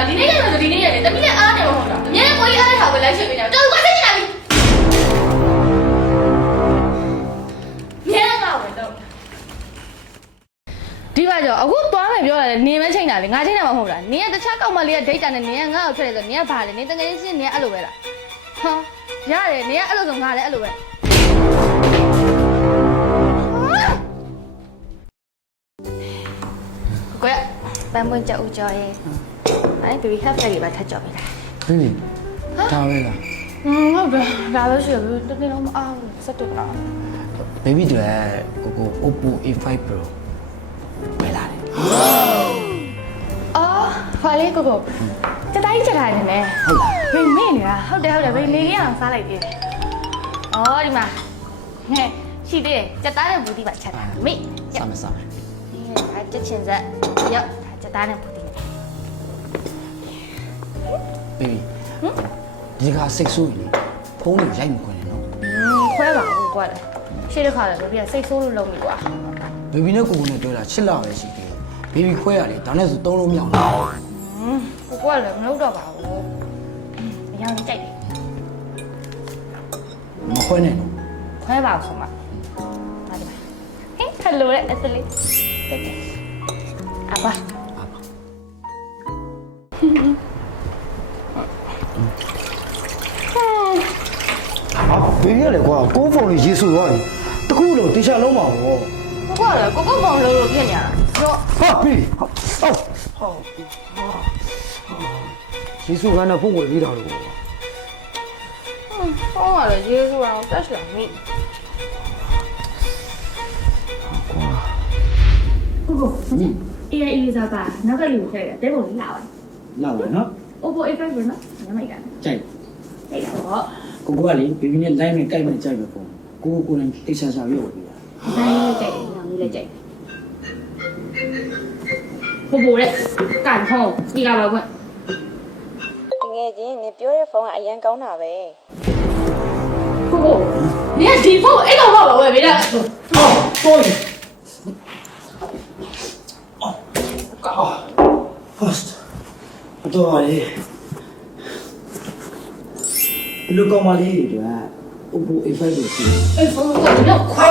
လားဒီနေ့လည်းဆိုဒီနေ့လည်းတမီးလည်းအားနေမှာမဟုတ်လားအမြဲကိုကြီးအားတဲ့ဟာကိုလိုက်ရှင်းပေးနေတာတော်ကစိတ်ချပြီမြဲတော့ပဲတော့ဒီပါကြောအခုသွားမယ်ပြောရတယ်နေမချိန်တာလေငါချိန်တာမှမဟုတ်လားနင်ကတခြားကောက်မလေးကဒိတ်တာနဲ့နင်ကငါ့ကိုထွက်တယ်ဆိုနင်ကဘာလဲနင်တကယ်ရှင်းနင်ကအဲ့လိုပဲလားဟောရတယ်နင်ကအဲ့လိုဆိုငါလည်းအဲ့လိုပဲကိုရပန်းမွင့်ကြောက်ကြော်ရဲ့အဲ့ဒီဟက်ဖက်လေးပါထပ်ကြော်ပေးတာဟင်းဒါပဲလားဟုတ်တယ်ဒါပဲရှိတယ်တနေ့လုံးမအားဘူးစက်တက်တာ baby တွေကို Oppo A5 Pro ဝယ်လာတယ်အော်ဘာလဲကိုစက်တိုင်းချက်ထားတယ်နဲ့ဟုတ်လားမင်းမင်းနေတာဟုတ်တယ်ဘေးလေးလေးအောင်စားလိုက်သေးတယ်အော်ဒီမှာဟဲ့ရှိသေးတယ်စက်သားနဲ့ဘူတီပါချက်တာမေ့စားမယ်ဒါချက်ချင်စက်ရော့ဒါစက်သားနဲ့ဘူတီ baby ဒီကစိတ်ဆိုးရင်ဖုန်းကိုရိုက်မခွင့်နဲ့နော်ခွဲပါဘူးကွာရှေ့တစ်ခါလည်းဘေဘီကစိတ်ဆိုးလို့လုံးပြီကွာ baby နဲ့ကိုကိုနဲ့တွေ့တာ8လပဲရှိသေးတယ် baby ခွဲရတယ်ဒါနဲ့ဆို3လုံးမြောက်လာကိုကလည်းမလုပ်တော့ပါဘူးအရင်ကကြိုက်တယ်မခွဲနဲ့နော်ခွဲပါဆိုမှဒါဒီမှာဟင်ဟယ်လိုလေအစလေးတက်တယ်အပါဘေးရလေကွာကိုးဖုန်းလေးရေးဆိုသွားပြီတခုလုံးတေချာလုံးပါဘောကိုကလည်းကိုပေါင်လို့ဖြစ်နေရတာရော့ဟာပြီအော်ရေးဆိုကတော့ဖုန်းကိုရေးတာလို့ဖုန်းကလည်းရေးဆိုတော့တက်ချင်မိကိုအေးအေးစားပါနောက်ကလူထဲတဲပုံလေးလာပါလာပါနော် Oppo A5 Pro နော်ညမိုက်တာကြိုက်အဲ့ဒါတော့ကိုကလေဘေဘီနဲ့ line နဲ့ကြိုက်မှကြိုက်ပဲပေါ့ကိုလည်းတိတ်ဆာဆာပြောပြီးတာ ဒါလေးကြိုက်တယ်ညောင်လေးလည်းကြိုက်ပို့တဲ့ကန်ဖုန်းဒီကပါကွတကယ်ချင်းနေပြောတဲ့ဖုန်းကအရန်ကောင်းတာပဲကိုနင်ကဒီဖုန်းအဲ့ကောင်တော့ဝယ်ပေးတာဟောတော်ပြီfast တော့လေလူကောင်မလေးတွေOppo A5 လို့ရှိတယ်အဲ့ဖုန်းကတော့ခွာ